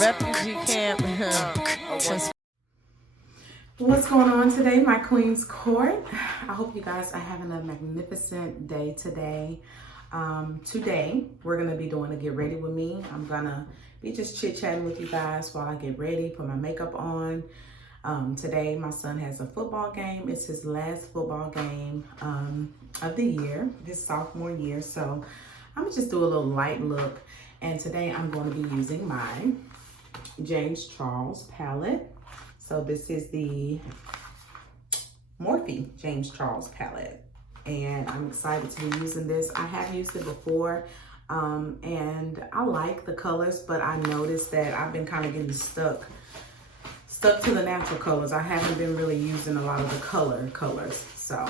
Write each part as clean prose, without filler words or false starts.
refugee camp. What's going on today, my Queen's Court? I hope you guys are having a magnificent day today. Today, we're going to be doing a get ready with me. I'm going to be just chit-chatting with you guys while I get ready, put my makeup on. Today, my son has a football game. It's his last football game of the year, his sophomore year. So I'm going to just do a little light look. And today, I'm going to be using my James Charles palette. So this is the Morphe James Charles palette, and I'm excited to be using this. I have used it before, and I like the colors, but I noticed that I've been kind of getting stuck to the natural colors. I haven't been really using a lot of the colors. So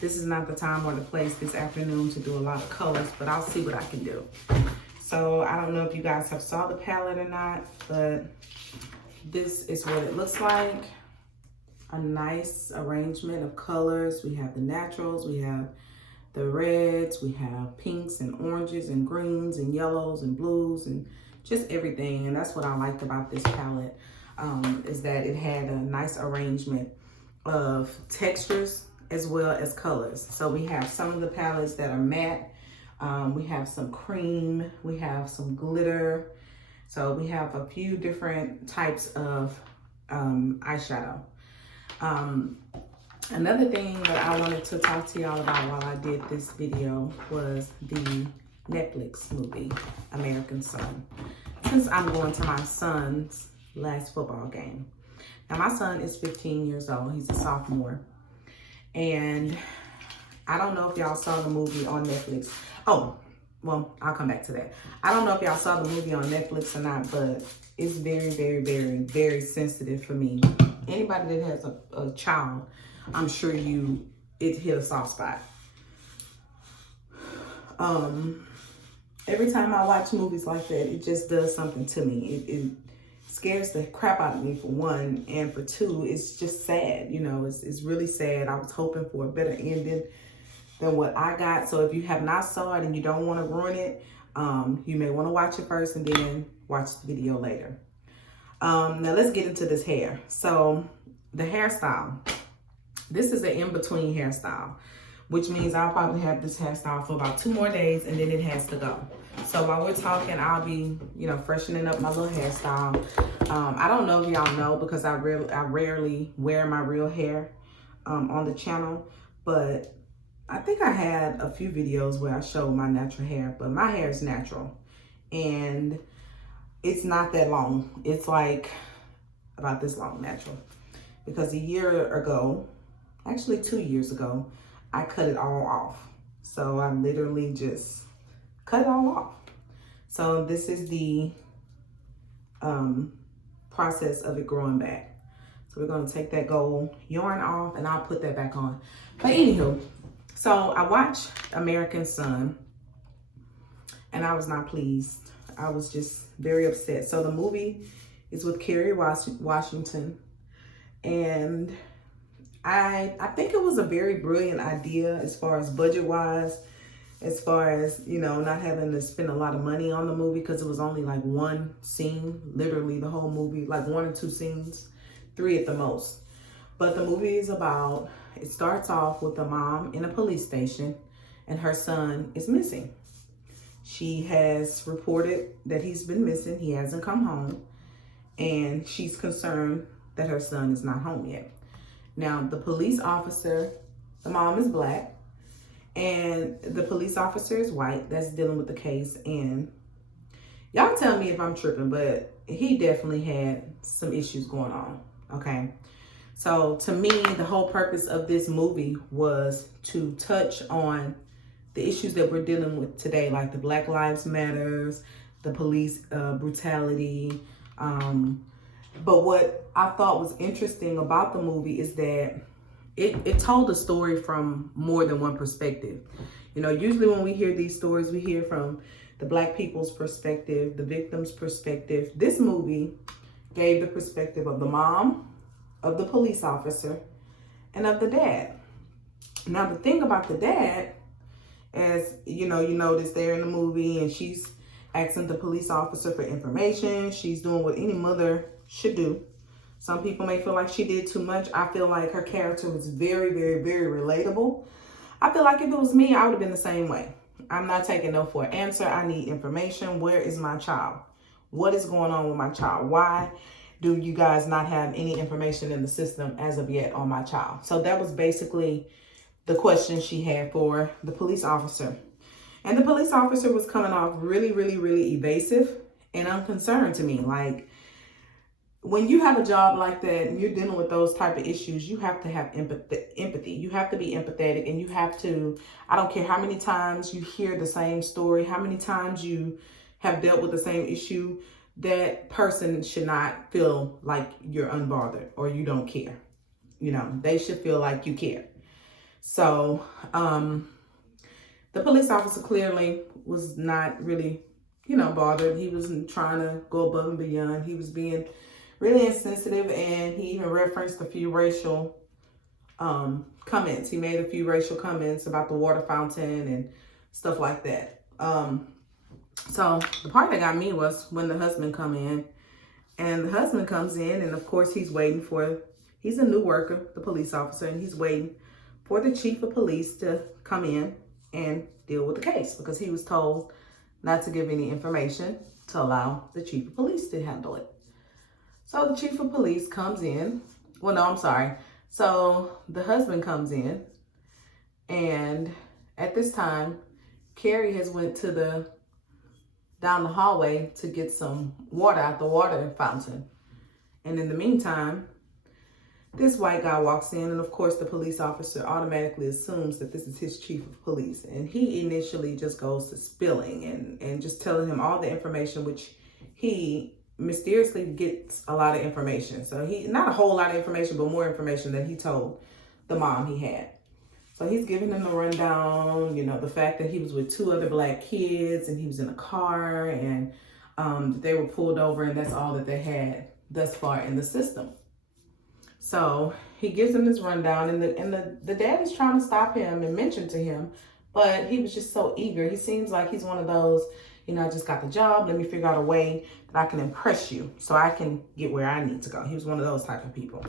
this is not the time or the place this afternoon to do a lot of colors, but I'll see what I can do. So I don't know if you guys have saw the palette or not, but this is what it looks like. A nice arrangement of colors. We have the naturals, we have the reds, we have pinks and oranges and greens and yellows and blues and just everything. And that's what I liked about this palette, is that it had a nice arrangement of textures as well as colors. So we have some of the palettes that are matte. We have some cream, we have some glitter. So we have a few different types of eyeshadow. Another thing that I wanted to talk to y'all about while I did this video was the Netflix movie, American Son. Since I'm going to my son's last football game. Now my son is 15 years old, he's a sophomore. And I don't know if y'all saw the movie on Netflix. Oh, well, I'll come back to that. I don't know if y'all saw the movie on Netflix or not, but it's very, very, very, very sensitive for me. Anybody that has a child, I'm sure it hit a soft spot. Every time I watch movies like that, it just does something to me. It scares the crap out of me, for one, and for two, it's just sad. You know, it's really sad. I was hoping for a better ending than what I got. So if you have not saw it and you don't want to ruin it, you may want to watch it first and then watch the video later. Now let's get into this hair. So the hairstyle, this is an in-between hairstyle, which means I'll probably have this hairstyle for about 2 more days and then it has to go. So while we're talking, I'll be, freshening up my little hairstyle. I don't know if y'all know, because I rarely wear my real hair on the channel, but I think I had a few videos where I showed my natural hair, but my hair is natural and it's not that long. It's like about this long natural, because a year ago, actually 2 years ago, I cut it all off. So I literally just cut it all off. So this is the process of it growing back. So we're gonna take that gold yarn off and I'll put that back on. But anywho, so I watched American Son and I was not pleased. I was just very upset. So the movie is with Kerry Washington, and I think it was a very brilliant idea as far as budget-wise, as far as, not having to spend a lot of money on the movie, because it was only like one scene, literally the whole movie, like 1 or 2 scenes, 3 at the most. But the movie is about, it starts off with a mom in a police station and her son is missing. She has reported that he's been missing. He hasn't come home, and she's concerned that her son is not home yet. Now, the police officer, the mom is black, and the police officer is white that's dealing with the case. And y'all tell me if I'm tripping, but he definitely had some issues going on, okay? So to me, the whole purpose of this movie was to touch on the issues that we're dealing with today, like the Black Lives Matters, the police brutality. But what I thought was interesting about the movie is that it told a story from more than one perspective. Usually when we hear these stories, we hear from the Black people's perspective, the victim's perspective. This movie gave the perspective of the mom, of the police officer, and of the dad. Now, the thing about the dad As you know, you notice there in the movie, and she's asking the police officer for information. She's doing what any mother should do. Some people may feel like she did too much. I feel like her character was very, very, very relatable. I feel like if it was me, I would have been the same way. I'm not taking no for an answer. I need information. Where is my child? What is going on with my child? Why do you guys not have any information in the system as of yet on my child? So that was basically the question she had for the police officer. And the police officer was coming off really, really, really evasive and unconcerned to me. Like, when you have a job like that and you're dealing with those type of issues, you have to have empathy. You have to be empathetic, and you have to, I don't care how many times you hear the same story, how many times you have dealt with the same issue, that person should not feel like you're unbothered or you don't care. You know, they should feel like you care. So, the police officer clearly was not really, bothered. He wasn't trying to go above and beyond. He was being really insensitive, and he even referenced a few racial comments. He made a few racial comments about the water fountain and stuff like that. So the part that got me was when the husband come in, and the husband comes in, and of course he's a new worker, the police officer, and he's waiting for the chief of police to come in and deal with the case, because he was told not to give any information, to allow the chief of police to handle it. So the chief of police comes in. Well, no, I'm sorry. So the husband comes in, and at this time, Carrie has went down the hallway to get some water out the water fountain. And in the meantime, this white guy walks in, and of course the police officer automatically assumes that this is his chief of police. And he initially just goes to spilling and just telling him all the information, which he mysteriously gets a lot of information. So not a whole lot of information, but more information than he told the mom he had. So he's giving them the rundown, the fact that he was with 2 other black kids, and he was in a car, and they were pulled over, and that's all that they had thus far in the system. So he gives them this rundown, and the dad is trying to stop him and mention to him, but he was just so eager. He seems like he's one of those, I just got the job. Let me figure out a way that I can impress you so I can get where I need to go. He was one of those type of people.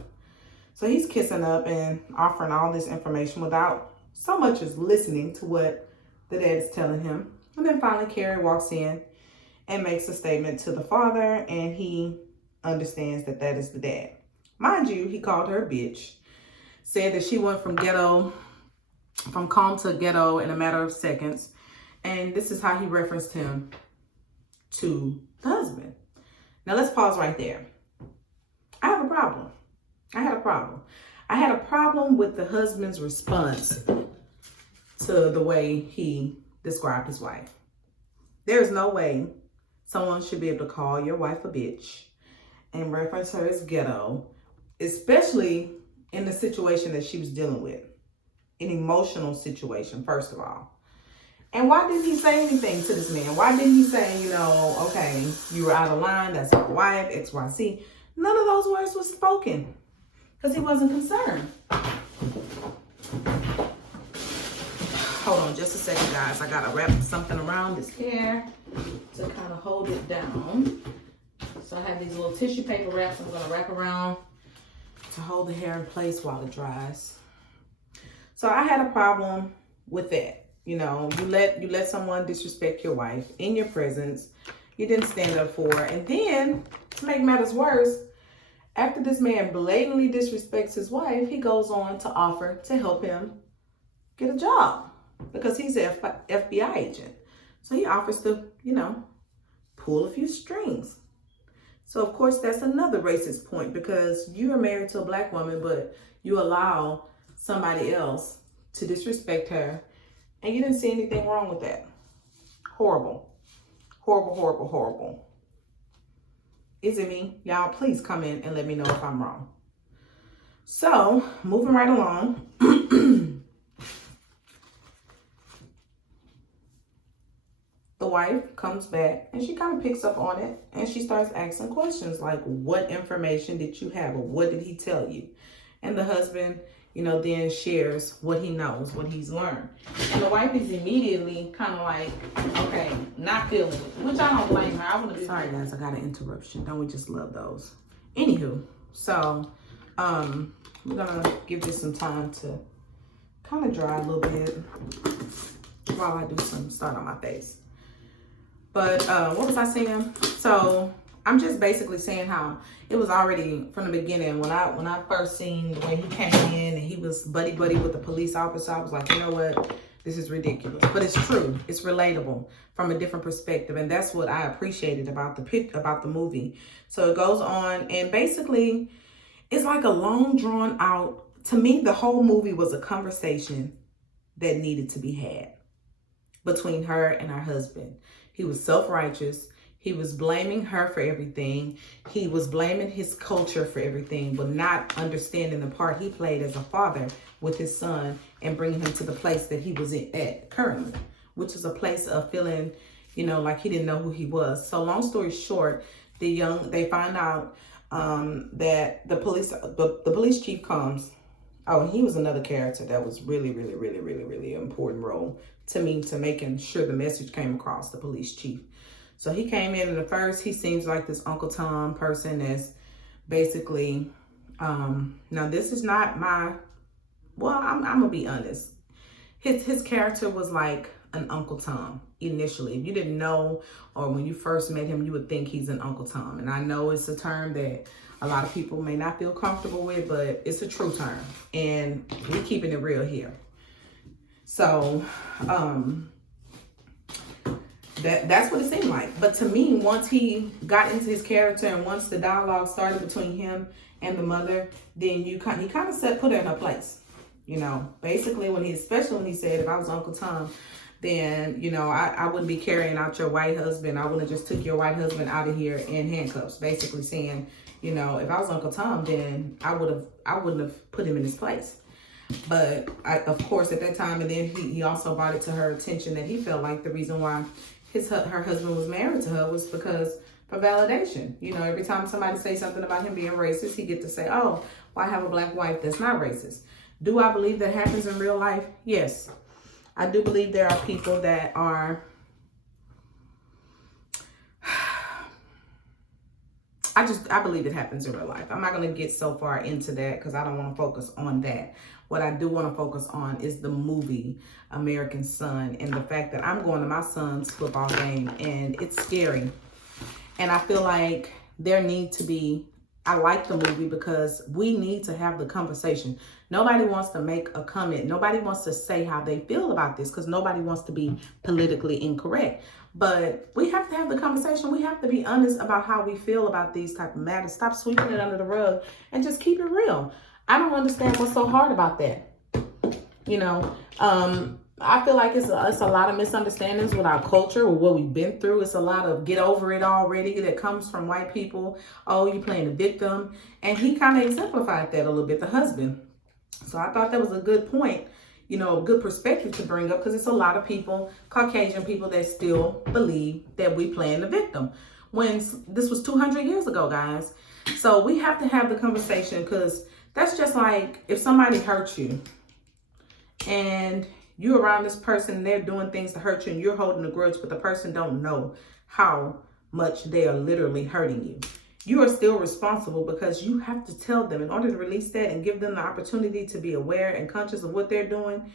So he's kissing up and offering all this information without so much as listening to what the dad is telling him. And then finally, Carrie walks in and makes a statement to the father, and he understands that that is the dad. Mind you, he called her a bitch, said that she went from calm to ghetto in a matter of seconds. And this is how he referenced him to the husband. Now let's pause right there. I had a problem. I had a problem with the husband's response to the way he described his wife. There's no way someone should be able to call your wife a bitch and reference her as ghetto, especially in the situation that she was dealing with. An emotional situation, first of all. And why didn't he say anything to this man? Why didn't he say, okay, you were out of line, that's my wife, XYZ. None of those words were spoken because he wasn't concerned. Hold on just a second, guys. I got to wrap something around this hair to kind of hold it down. So I have these little tissue paper wraps I'm going to wrap around to hold the hair in place while it dries. So I had a problem with that. You let someone disrespect your wife in your presence. You didn't stand up for her. And then, to make matters worse, after this man blatantly disrespects his wife, he goes on to offer to help him get a job because he's an FBI agent. So he offers to, pull a few strings. So, of course, that's another racist point, because you are married to a black woman, but you allow somebody else to disrespect her. And you didn't see anything wrong with that. Horrible. Horrible, horrible, horrible. Is it me? Y'all, please comment and let me know if I'm wrong. So, moving right along. The wife comes back and she kind of picks up on it, and she starts asking questions like, what information did you have, or what did he tell you? And the husband then shares what he knows, what he's learned. And the wife is immediately kind of like, okay, not feeling it, which I don't blame her. I want to be sorry, guys. I got an interruption. Don't we just love those? Anywho, so we're gonna give this some time to kind of dry a little bit while I do some start on my face. But what was I saying? So I'm just basically saying how it was already from the beginning when I first seen the way he came in and he was buddy with the police officer. I was like, you know what? This is ridiculous. But it's true. It's relatable from a different perspective, and that's what I appreciated about the movie. So it goes on, and basically, it's like a long drawn out. To me, the whole movie was a conversation that needed to be had between her and her husband. He was self-righteous. He was blaming her for everything. He was blaming his culture for everything, but not understanding the part he played as a father with his son and bringing him to the place that he was at currently, which is a place of feeling, like he didn't know who he was. So long story short, they find out that the police chief comes. Oh, and he was another character that was really, really, really, really, really important role to me, to making sure the message came across, the police chief. So he came in, and at first he seems like this Uncle Tom person that's basically, now this is not I'm gonna be honest. His character was like an Uncle Tom initially. If you didn't know, or when you first met him, you would think he's an Uncle Tom. And I know it's a term that a lot of people may not feel comfortable with, but it's a true term, and we're keeping it real here. So, that's what it seemed like. But to me, once he got into his character and once the dialogue started between him and the mother, then he kind of put her in her place. Basically especially when he said, if I was Uncle Tom, then, I wouldn't be carrying out your white husband. I would have just took your white husband out of here in handcuffs. Basically saying, if I was Uncle Tom, then I wouldn't have put him in his place. But of course, at that time, and then he also brought it to her attention that he felt like the reason why her husband was married to her was because for validation. Every time somebody say something about him being racist, he get to say, oh, well, I have a black wife that's not racist. Do I believe that happens in real life? Yes. I do believe there are people that are, I believe it happens in real life. I'm not going to get so far into that because I don't want to focus on that. What I do want to focus on is the movie American Son, and the fact that I'm going to my son's football game, and it's scary. And I feel like there need to be, I like the movie because we need to have the conversation. Nobody wants to make a comment. Nobody wants to say how they feel about this because nobody wants to be politically incorrect. But we have to have the conversation. We have to be honest about how we feel about these type of matters. Stop sweeping it under the rug and just keep it real. I don't understand what's so hard about that. I feel like it's a lot of misunderstandings with our culture, with what we've been through. It's a lot of get over it already that comes from white people. Oh, you playing the victim. And he kind of exemplified that a little bit, the husband. So I thought that was a good point, a good perspective to bring up, because it's a lot of people, Caucasian people, that still believe that we playing the victim when this was 200 years ago, guys. So we have to have the conversation, because that's just like if somebody hurts you and you're around this person and they're doing things to hurt you and you're holding a grudge, but the person don't know how much they are literally hurting you. You are still responsible, because you have to tell them, in order to release that and give them the opportunity to be aware and conscious of what they're doing.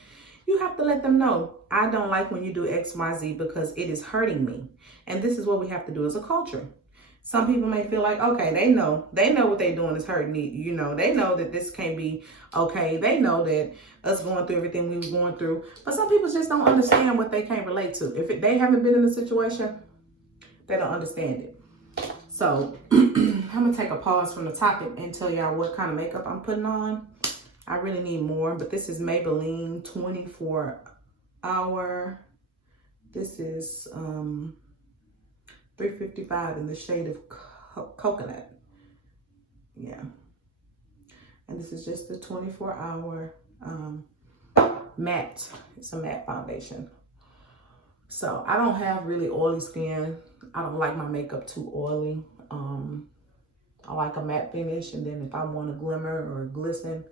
You have to let them know, I don't like when you do X, Y, Z because it is hurting me. And this is what we have to do as a culture. Some people may feel like, okay, they know what they're doing is hurting me. They know that this can't be okay. They know that us going through everything we were going through. But some people just don't understand what they can't relate to. If they haven't been in the situation, they don't understand it. So I'm going to take a pause from the topic and tell y'all what kind of makeup I'm putting on. I really need more, but this is Maybelline 24 Hour. This is 355 in the shade of coconut. Yeah. And this is just the 24 Hour matte. It's a matte foundation. So I don't have really oily skin. I don't like my makeup too oily. I like a matte finish, and then if I want a glimmer or a glisten,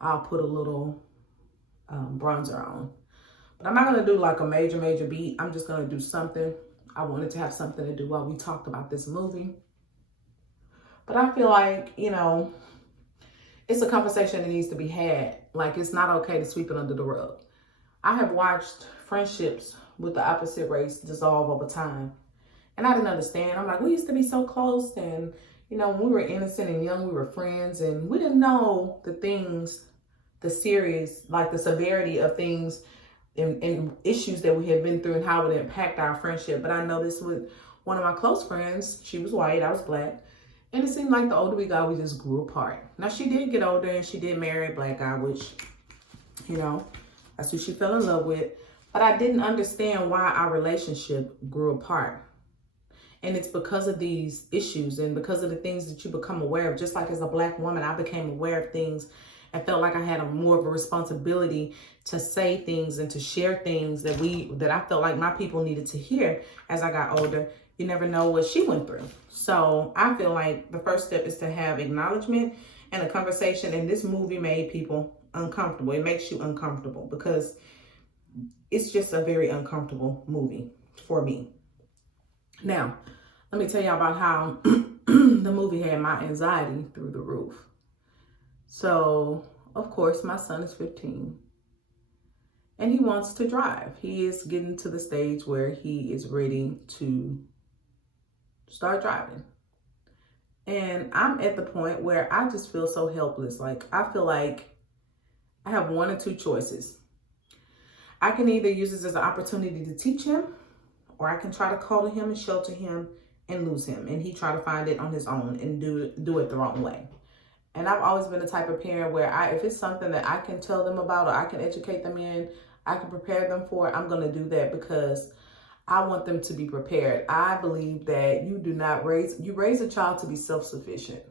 I'll put a little bronzer on. But I'm not going to do like a major beat. I'm just going to do something. I wanted to have something to do while we talked about this movie. But I feel like, you know, it's a conversation that needs to be had. Like, it's not okay to sweep it under the rug. I have watched friendships with the opposite race dissolve over time. And I didn't understand. I'm like, we used to be so close. And, you know, when we were innocent and young, we were friends. And we didn't know the things, the serious, like the severity of things and issues that we had been through and how it would impact our friendship. But I noticed with one of my close friends, she was white, I was black. And it seemed like the older we got, we just grew apart. Now, she did get older and she did marry a black guy, which, you know, that's who she fell in love with. But I didn't understand why our relationship grew apart. And it's because of these issues and because of the things that you become aware of. Just like as a black woman, I became aware of things and felt like I had more of a responsibility to say things and to share things that I felt like my people needed to hear as I got older. You never know what she went through. So I feel like the first step is to have acknowledgement and a conversation. And this movie made people uncomfortable. It makes you uncomfortable because it's just a very uncomfortable movie for me. Now, let me tell y'all about how the movie had my anxiety through the roof. So, of course, my son is 15 and he wants to drive. He is getting to the stage where he is ready to start driving. And I'm at the point where I just feel so helpless. Like, I feel like I have one or two choices. I can either use this as an opportunity to teach him, or I can try to coddle him and shelter him and lose him. And he try to find it on his own and do it the wrong way. And I've always been the type of parent where if it's something that I can tell them about or I can educate them in, I can prepare them for, I'm going to do that because I want them to be prepared. I believe that you raise a child to be self-sufficient.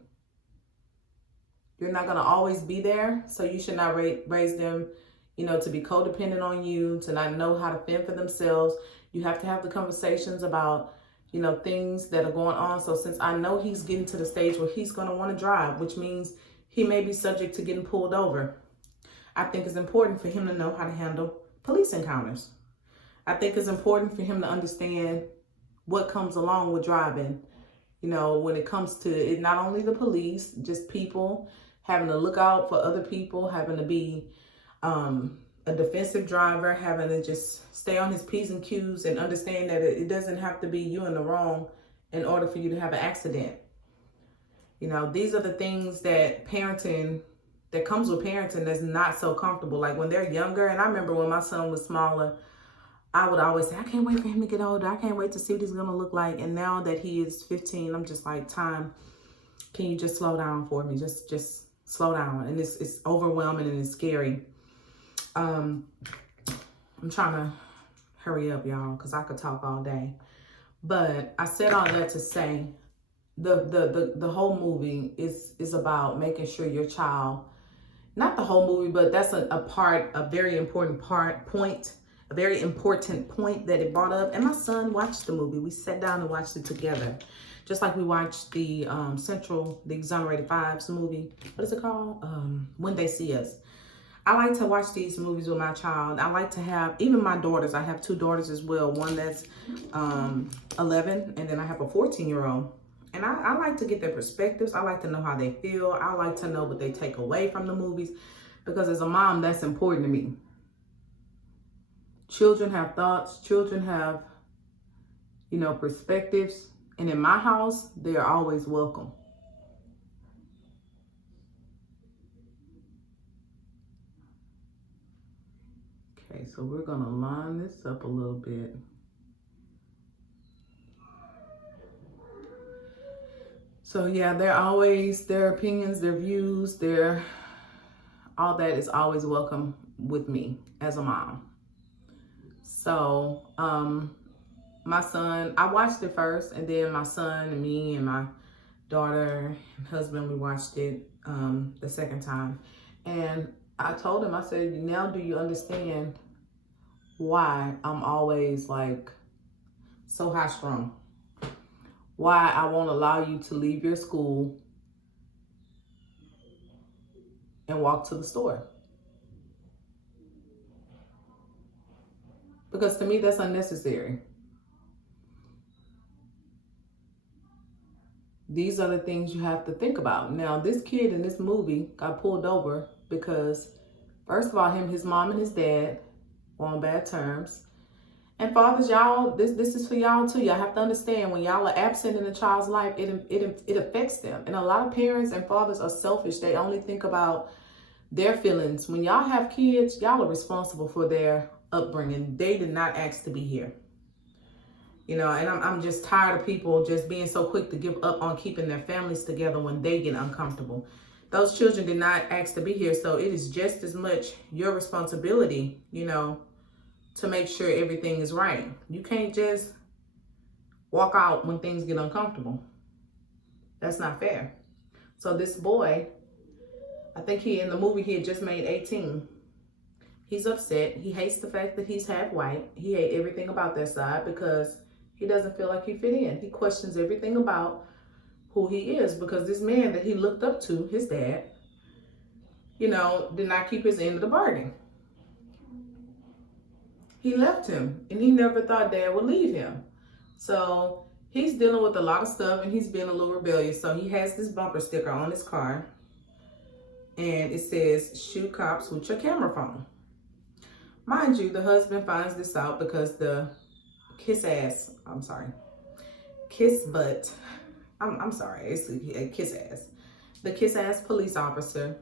You're not going to always be there. So you should not raise them, you know, to be codependent on you, to not know how to fend for themselves. You have to have the conversations about, you know, things that are going on. So since I know he's getting to the stage where he's going to want to drive, which means he may be subject to getting pulled over, I think it's important for him to know how to handle police encounters. I think it's important for him to understand what comes along with driving. You know, when it comes to it, not only the police, just people having to look out for other people, having to be a defensive driver, having to just stay on his P's and Q's and understand that it doesn't have to be you in the wrong in order for you to have an accident. You know, these are the things that comes with parenting that's not so comfortable. Like when they're younger, and I remember when my son was smaller, I would always say, I can't wait for him to get older. I can't wait to see what he's going to look like. And now that he is 15, I'm just like, time, can you just slow down for me? Just slow down. And it's overwhelming and it's scary. I'm trying to hurry up, y'all, because I could talk all day. But I said all that to say the whole movie is about making sure your child, not the whole movie, but that's a very important point that it brought up. And my son watched the movie. We sat down and watched it together. Just like we watched the the Exonerated Fives movie. What is it called? When They See Us. I like to watch these movies with my child. I like to have, even my daughters, I have two daughters as well. One that's 11, and then I have a 14-year-old. And I like to get their perspectives. I like to know how they feel. I like to know what they take away from the movies. Because as a mom, that's important to me. Children have thoughts. Children have, you know, perspectives. And in my house, they are always welcome. Okay, so we're going to line this up a little bit. So yeah, their opinions, their views, all that is always welcome with me as a mom. So, my son, I watched it first, and then my son and me and my daughter and husband, we watched it the second time. And I told him, I said, now do you understand why I'm always like so high strung? Why I won't allow you to leave your school and walk to the store. Because to me, that's unnecessary. These are the things you have to think about. Now, this kid in this movie got pulled over because, first of all, his mom and his dad were on bad terms. And fathers, y'all, this is for y'all too. Y'all have to understand, when y'all are absent in a child's life, it affects them. And a lot of parents and fathers are selfish. They only think about their feelings. When y'all have kids, y'all are responsible for their upbringing. They did not ask to be here. You know, and I'm just tired of people just being so quick to give up on keeping their families together when they get uncomfortable. Those children did not ask to be here. So it is just as much your responsibility, you know, to make sure everything is right. You can't just walk out when things get uncomfortable. That's not fair. So this boy, I think in the movie, he had just made 18. He's upset. He hates the fact that he's half white. He hates everything about that side because he doesn't feel like he fit in. He questions everything about who he is because this man that he looked up to, his dad, you know, did not keep his end of the bargain. He left him, and he never thought Dad would leave him. So he's dealing with a lot of stuff, and he's being a little rebellious. So he has this bumper sticker on his car, and it says, "Shoot cops with your camera phone." Mind you, the husband finds this out because the kiss ass police officer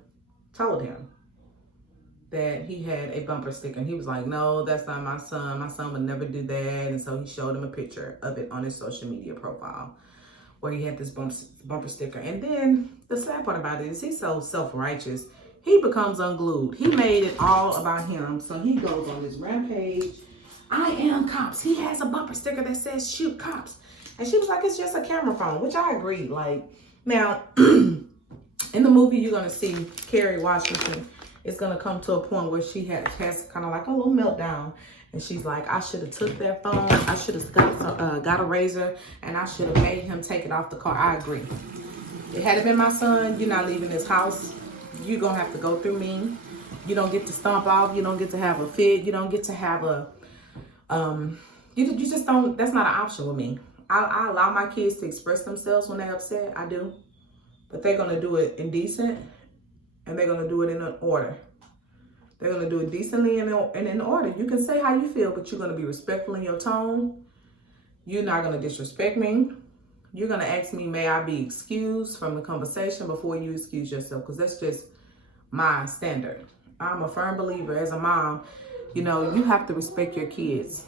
told him that he had a bumper sticker. And he was like, "No, that's not my son. My son would never do that." And so he showed him a picture of it on his social media profile where he had this bumper sticker. And then the sad part about it is he's so self-righteous. He becomes unglued. He made it all about him. So he goes on this rampage. "I am cops." He has a bumper sticker that says "Shoot cops." And she was like, "It's just a camera phone," which I agree. Like, now, in the movie, you're going to see Kerry Washington. It's going to come to a point where she has kind of like a little meltdown. And she's like, "I should have took that phone. I should have got a razor, and I should have made him take it off the car." I agree. It had been my son, you're not leaving this house. You're going to have to go through me. You don't get to stomp off. You don't get to have a fit. You don't get to have a, you just don't, that's not an option with me. I allow my kids to express themselves when they're upset. I do. But they're going to do it indecent, and they're going to do it in an order. They're going to do it decently and in order. You can say how you feel, but you're going to be respectful in your tone. You're not going to disrespect me. You're going to ask me, "May I be excused from the conversation?" before you excuse yourself, because that's just my standard. I'm a firm believer as a mom, you know, you have to respect your kids.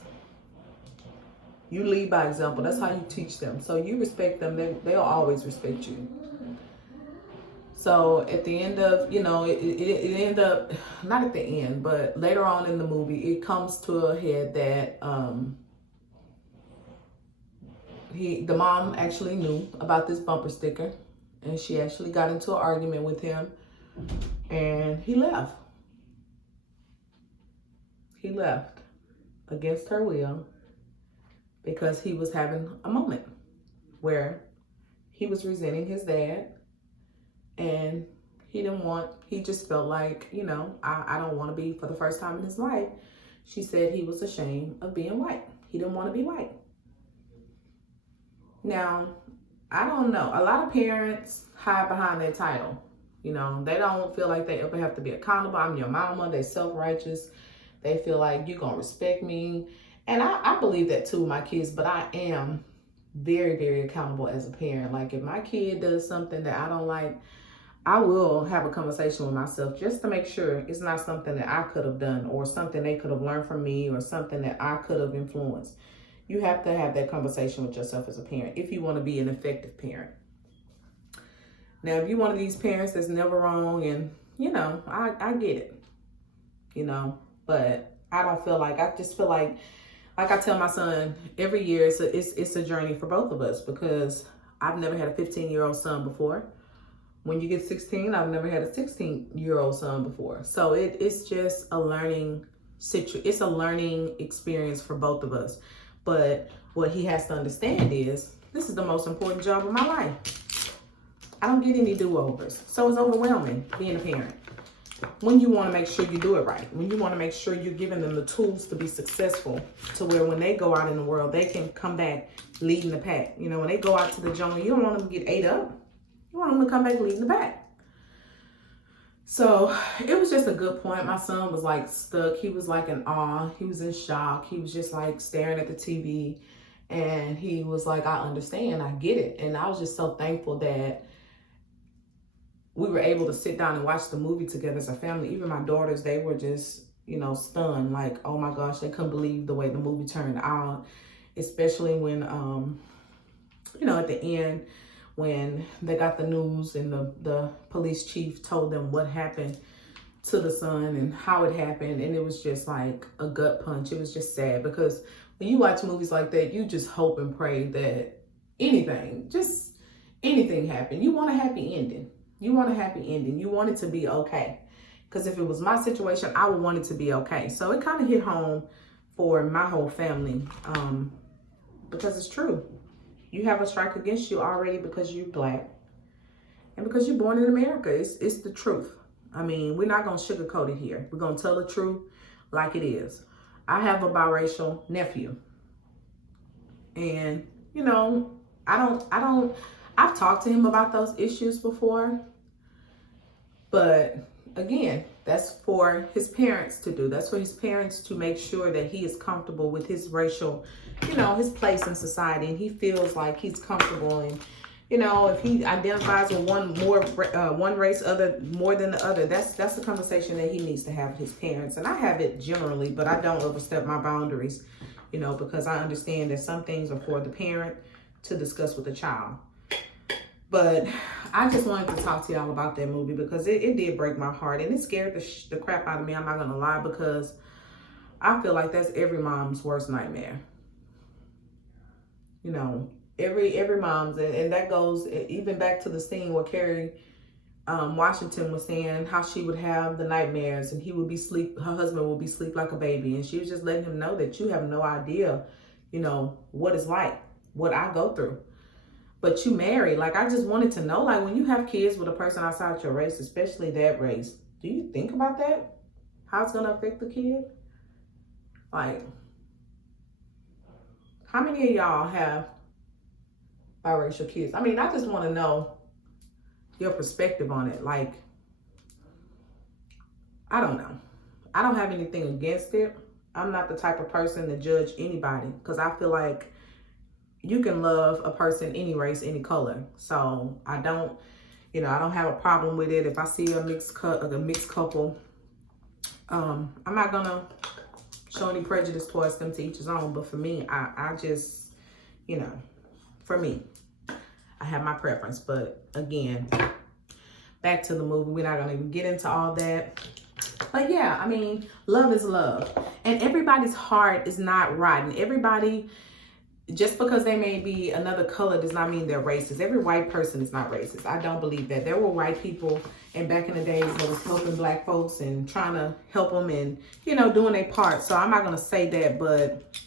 You lead by example. That's how you teach them. So you respect them, they'll always respect you. So at the end of, you know, it ended up, not at the end, but later on in the movie, it comes to a head that the mom actually knew about this bumper sticker, and she actually got into an argument with him, and he left. He left against her will because he was having a moment where he was resenting his dad. And he just felt like, you know, I don't want to be, for the first time in his life, she said he was ashamed of being white. He didn't want to be white. Now, I don't know. A lot of parents hide behind their title. You know, they don't feel like they ever have to be accountable. I'm your mama. They're self-righteous. They feel like you're going to respect me. And I believe that too, my kids, but I am very, very accountable as a parent. Like, if my kid does something that I don't like, I will have a conversation with myself just to make sure it's not something that I could have done, or something they could have learned from me, or something that I could have influenced. You have to have that conversation with yourself as a parent if you want to be an effective parent. Now, if you're one of these parents that's never wrong, and, you know, I get it, you know, but I don't feel like, I just feel like I tell my son, every year it's a journey for both of us, because I've never had a 15-year-old son before. When you get 16, I've never had a 16-year-old son before. So it's just a learning it's a learning experience for both of us. But what he has to understand is, this is the most important job of my life. I don't get any do-overs. So it's overwhelming being a parent. when you want to make sure you do it right, when you want to make sure you're giving them the tools to be successful, to where when they go out in the world, they can come back leading the pack. You know, when they go out to the jungle, you don't want them to get ate up. You want them to come back leading the pack. So it was just a good point. My son was like stuck. He was like in awe. He was in shock. He was just like staring at the TV. And he was like, I understand. I get it. And I was just so thankful that we were able to sit down and watch the movie together as a family. Even my daughters, they were just, you know, stunned. Like, oh my gosh, they couldn't believe the way the movie turned out. Especially when, you know, at the end, when they got the news and the police chief told them what happened to the son and how it happened. And it was just like a gut punch. It was just sad, because when you watch movies like that, you just hope and pray that anything happen. You want a happy ending. You want a happy ending. You want it to be okay. Because if it was my situation, I would want it to be okay. So it kind of hit home for my whole family, because it's true. You have a strike against you already because you're Black and because you're born in America. It's the truth. I mean, we're not going to sugarcoat it here. We're going to tell the truth like it is. I have a biracial nephew. And, you know, I've talked to him about those issues before. But again, that's for his parents to do. That's for his parents to make sure that he is comfortable with his racial, you know, his place in society, and he feels like he's comfortable. And, you know, if he identifies with one race more than the other, that's a conversation that he needs to have with his parents. And I have it generally, but I don't overstep my boundaries, you know, because I understand that some things are for the parent to discuss with the child. But I just wanted to talk to y'all about that movie, because it did break my heart, and it scared the crap out of me. I'm not gonna lie, because I feel like that's every mom's worst nightmare. You know, every mom's, and that goes even back to the scene where Kerry Washington was saying how she would have the nightmares, and her husband would be asleep like a baby, and she was just letting him know that you have no idea, you know, what it's like, what I go through. But you married. Like, I just wanted to know, like, when you have kids with a person outside your race, especially that race, do you think about that? How it's gonna affect the kid? Like, how many of y'all have biracial kids? I mean, I just want to know your perspective on it. Like, I don't know. I don't have anything against it. I'm not the type of person to judge anybody, because I feel like you can love a person, any race, any color. So I don't have a problem with it. If I see a mixed couple, I'm not gonna show any prejudice towards them, to each his own. But for me, I just, you know, for me, I have my preference. But again, back to the movie. We're not gonna even get into all that. But yeah, I mean, love is love. And everybody's heart is not rotten. Everybody, just because they may be another color, does not mean they're racist. Every white person is not racist. I don't believe that. There were white people, and back in the days, that was helping Black folks and trying to help them and, you know, doing their part. So I'm not going to say that, but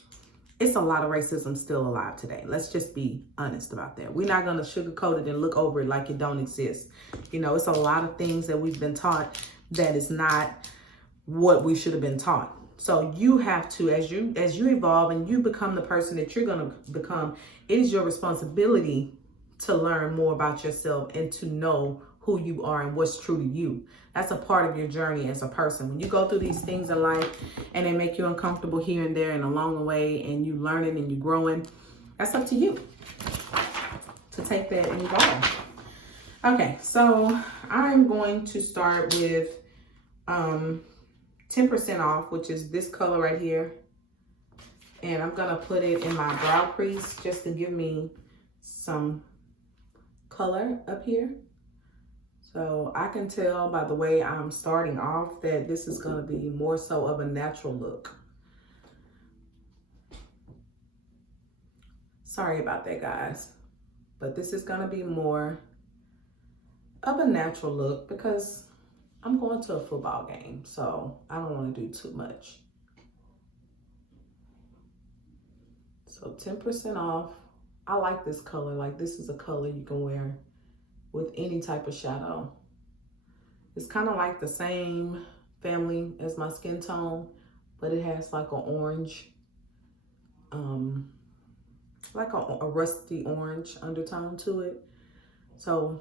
it's a lot of racism still alive today. Let's just be honest about that. We're not going to sugarcoat it and look over it like it don't exist. You know, it's a lot of things that we've been taught that is not what we should have been taught. So you have to, as you evolve and you become the person that you're going to become, it is your responsibility to learn more about yourself and to know who you are and what's true to you. That's a part of your journey as a person. When you go through these things in life and they make you uncomfortable here and there and along the way, and you learning and you growing, that's up to you to take that and evolve. Okay, so I'm going to start with 10% off, which is this color right here. And I'm gonna put it in my brow crease just to give me some color up here. So I can tell by the way I'm starting off that this is gonna be more so of a natural look. Sorry about that, guys. But this is gonna be more of a natural look because I'm going to a football game, so I don't want to do too much. So 10% off. I like this color. Like, this is a color you can wear with any type of shadow. It's kind of like the same family as my skin tone, but it has like an orange, like a rusty orange undertone to it. So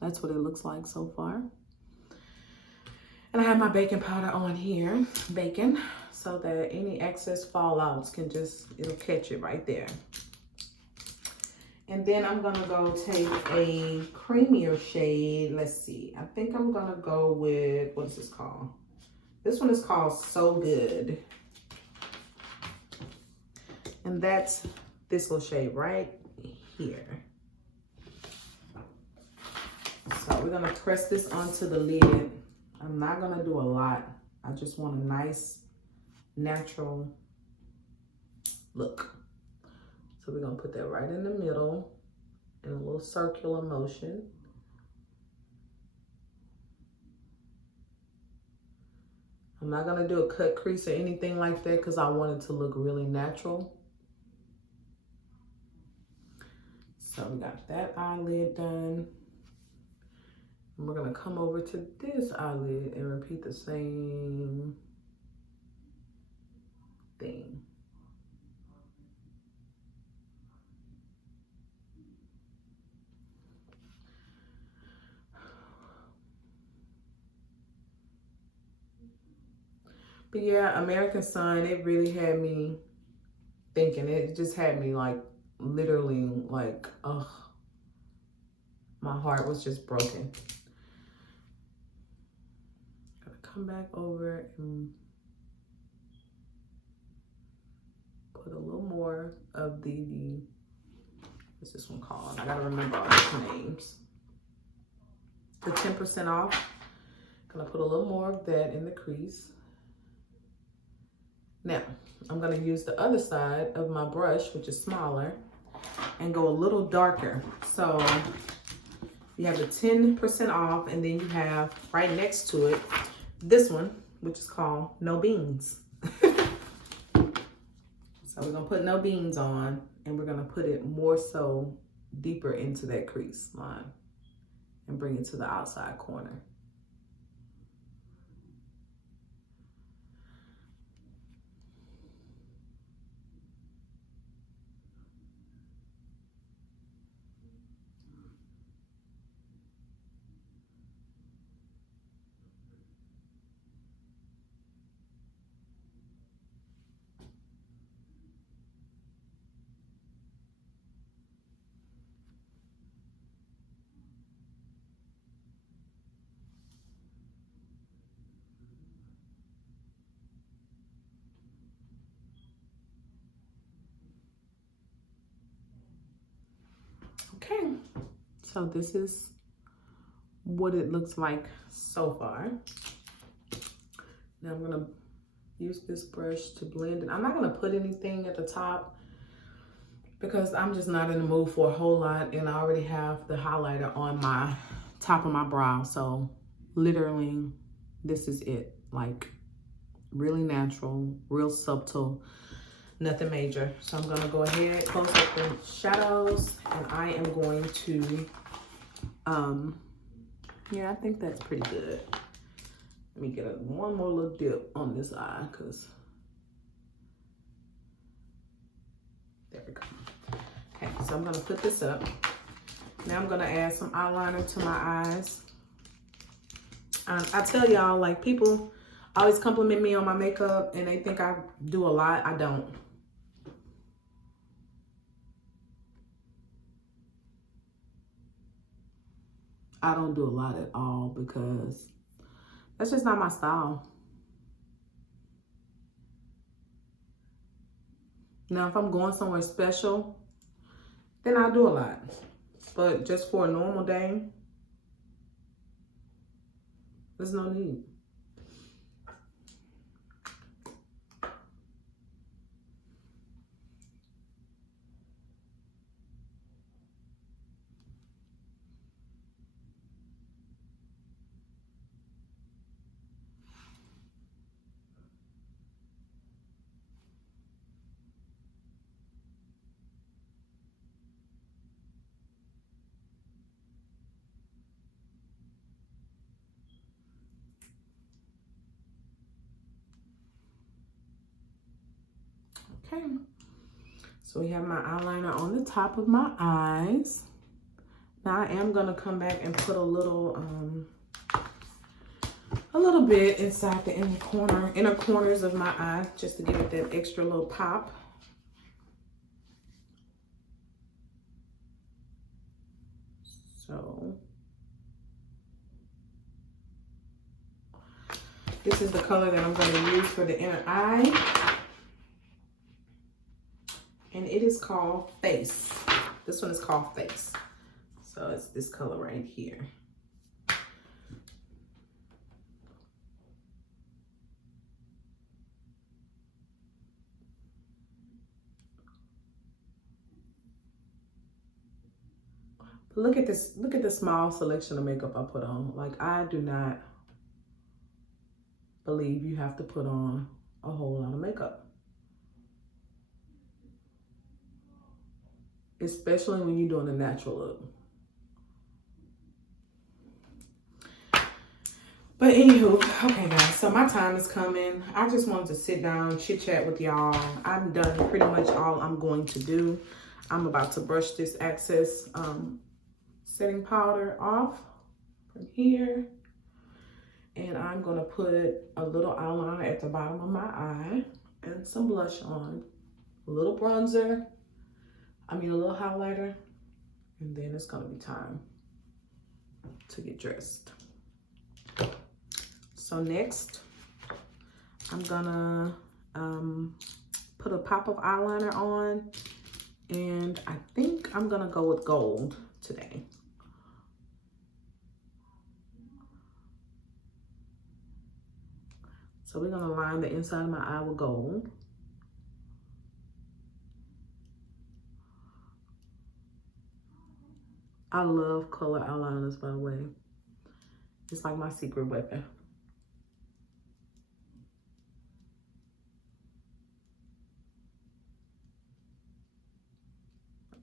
that's what it looks like so far. And I have my baking powder on here, bacon, so that any excess fallouts can just, it'll catch it right there. And then I'm gonna go take a creamier shade. Let's see, I think I'm gonna go with, what is this called? This one is called So Good. And that's this little shade right here. So we're gonna press this onto the lid. I'm not gonna do a lot. I just want a nice, natural look. So we're gonna put that right in the middle in a little circular motion. I'm not gonna do a cut crease or anything like that because I want it to look really natural. So we got that eyelid done. And we're gonna come over to this eyelid and repeat the same thing. But yeah, American Sun, it really had me thinking. It just had me like literally like, ugh, my heart was just broken. Gotta come back over and put a little more of the, what's this one called? I gotta remember all these names. The 10% off. Gonna put a little more of that in the crease. Now, I'm gonna use the other side of my brush, which is smaller, and go a little darker. So you have the 10% off, and then you have right next to it, this one, which is called No Beans. So we're gonna put No Beans on, and we're gonna put it more so deeper into that crease line and bring it to the outside corner. Okay, so this is what it looks like so far. Now I'm gonna use this brush to blend it. I'm not gonna put anything at the top because I'm just not in the mood for a whole lot, and I already have the highlighter on my top of my brow. So literally, this is it. Like really natural, real subtle, nothing major. So I'm gonna go ahead, close up the shadows, and I am going to, yeah, I think that's pretty good. Let me get one more little dip on this eye, cause there we go. Okay, so I'm gonna put this up. Now I'm gonna add some eyeliner to my eyes. I tell y'all, like, people always compliment me on my makeup and they think I do a lot. I don't. I don't do a lot at all because that's just not my style. Now, if I'm going somewhere special, then I'll do a lot. But just for a normal day, there's no need. Okay. So we have my eyeliner on the top of my eyes. Now I am gonna come back and put a little bit inside the inner corners of my eye, just to give it that extra little pop. So this is the color that I'm going to use for the inner eye. And it is called Face. This one is called Face. So it's this color right here. Look at this, look at the small selection of makeup I put on. Like, I do not believe you have to put on a whole lot of makeup. Especially when you're doing a natural look. But anywho, okay guys, so my time is coming. I just wanted to sit down, chit chat with y'all. I'm done pretty much all I'm going to do. I'm about to brush this excess setting powder off from here. And I'm gonna put a little eyeliner at the bottom of my eye and some blush on, a little bronzer, a little highlighter, and then it's gonna be time to get dressed. So next, I'm gonna put a pop of eyeliner on, and I think I'm gonna go with gold today. So we're gonna line the inside of my eye with gold. I love color eyeliners, by the way. It's like my secret weapon.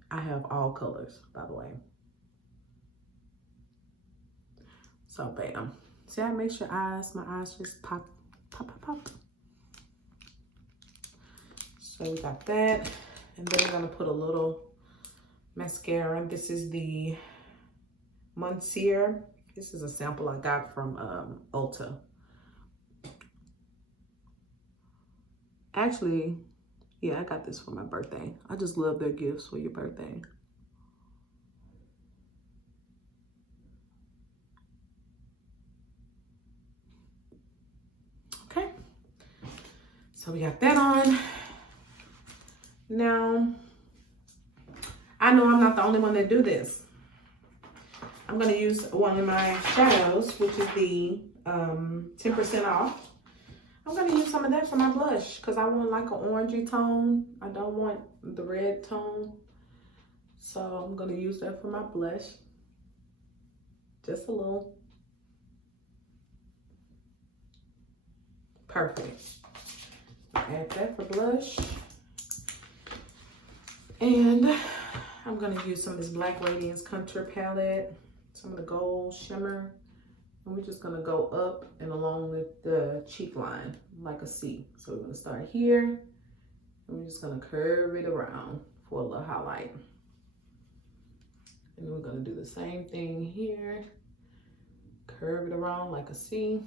I have all colors, by the way. So bam. See how it makes your eyes, my eyes just pop, pop, pop, pop. So we got that. And then we're gonna put a little mascara. This is the Monsieur. This is a sample I got from Ulta. Actually, yeah, I got this for my birthday. I just love their gifts for your birthday. Okay, so we got that on. Now, I know I'm not the only one that do this. I'm gonna use one of my shadows, which is the 10% off. I'm gonna use some of that for my blush because I want like an orangey tone. I don't want the red tone. So I'm gonna use that for my blush. Just a little. Perfect. Add that for blush. And I'm gonna use some of this Black Radiance Contour Palette, some of the gold shimmer. And we're just gonna go up and along with the cheek line like a C. So we're gonna start here and we're just gonna curve it around for a little highlight. And then we're gonna do the same thing here. Curve it around like a C.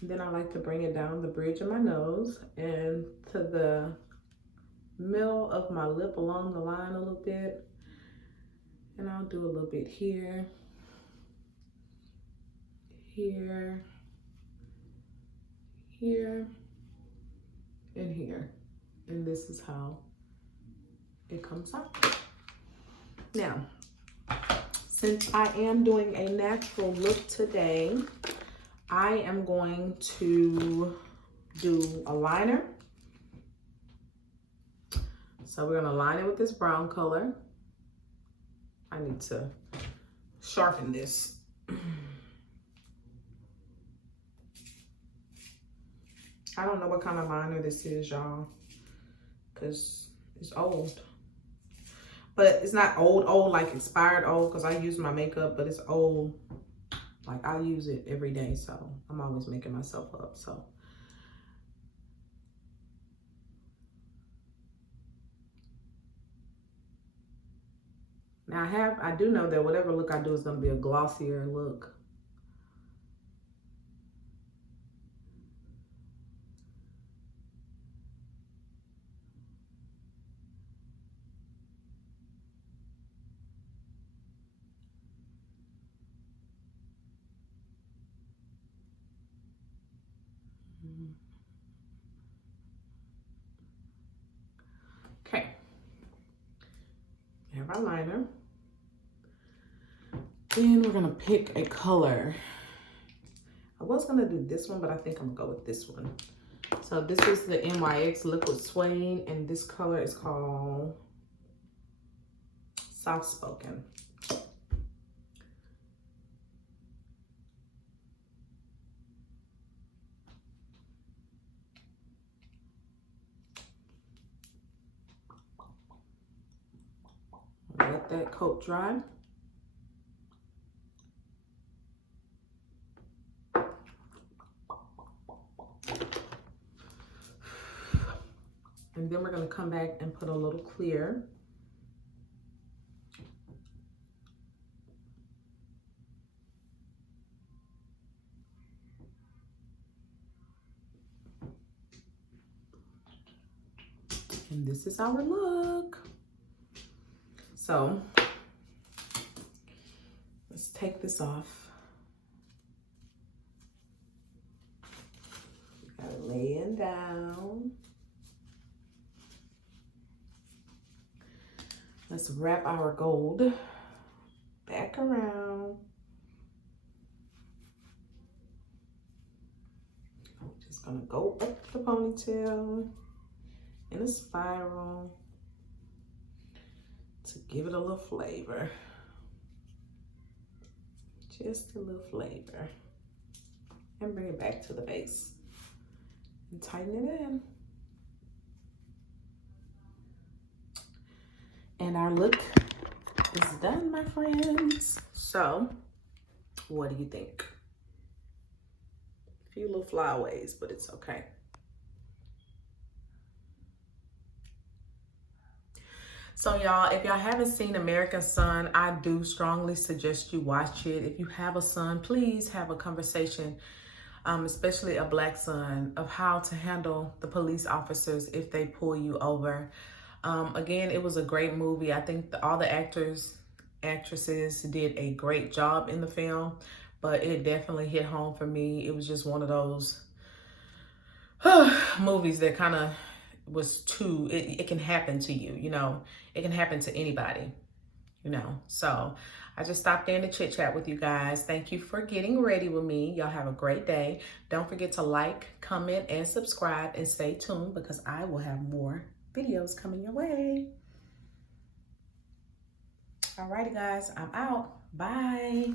And then I like to bring it down the bridge of my nose and to the middle of my lip along the line a little bit. And I'll do a little bit here, here, here, and here. And this is how it comes out. Now, since I am doing a natural look today, I am going to do a liner. So we're gonna line it with this brown color. I need to sharpen this. I don't know what kind of liner this is, y'all, because it's old. But it's not old like expired old, because I use my makeup, but it's old. Like I use it every day, so I'm always making myself up. So Now I do know that whatever look I do is going to be a glossier look. Okay. We have our liner. Then we're gonna pick a color. I was gonna do this one, but I think I'm gonna go with this one. So this is the NYX Liquid Suede, and this color is called Soft Spoken. Let that coat dry. And then we're gonna come back and put a little clear. And this is our look. So let's take this off. Got it laying down. Let's wrap our gold back around. I'm just gonna go up the ponytail in a spiral to give it a little flavor. Just a little flavor. And bring it back to the base and tighten it in. And our look is done, my friends. So, what do you think? A few little flyaways, but it's okay. So y'all, if y'all haven't seen American Son, I do strongly suggest you watch it. If you have a son, please have a conversation, especially a Black son, of how to handle the police officers if they pull you over. Again, it was a great movie. I think all the actresses did a great job in the film, but it definitely hit home for me. It was just one of those movies that kind of was too, it can happen to you, you know, it can happen to anybody, you know. So I just stopped in to chit chat with you guys. Thank you for getting ready with me. Y'all have a great day. Don't forget to like, comment, and subscribe, and stay tuned because I will have more videos coming your way. Alrighty guys, I'm out. Bye.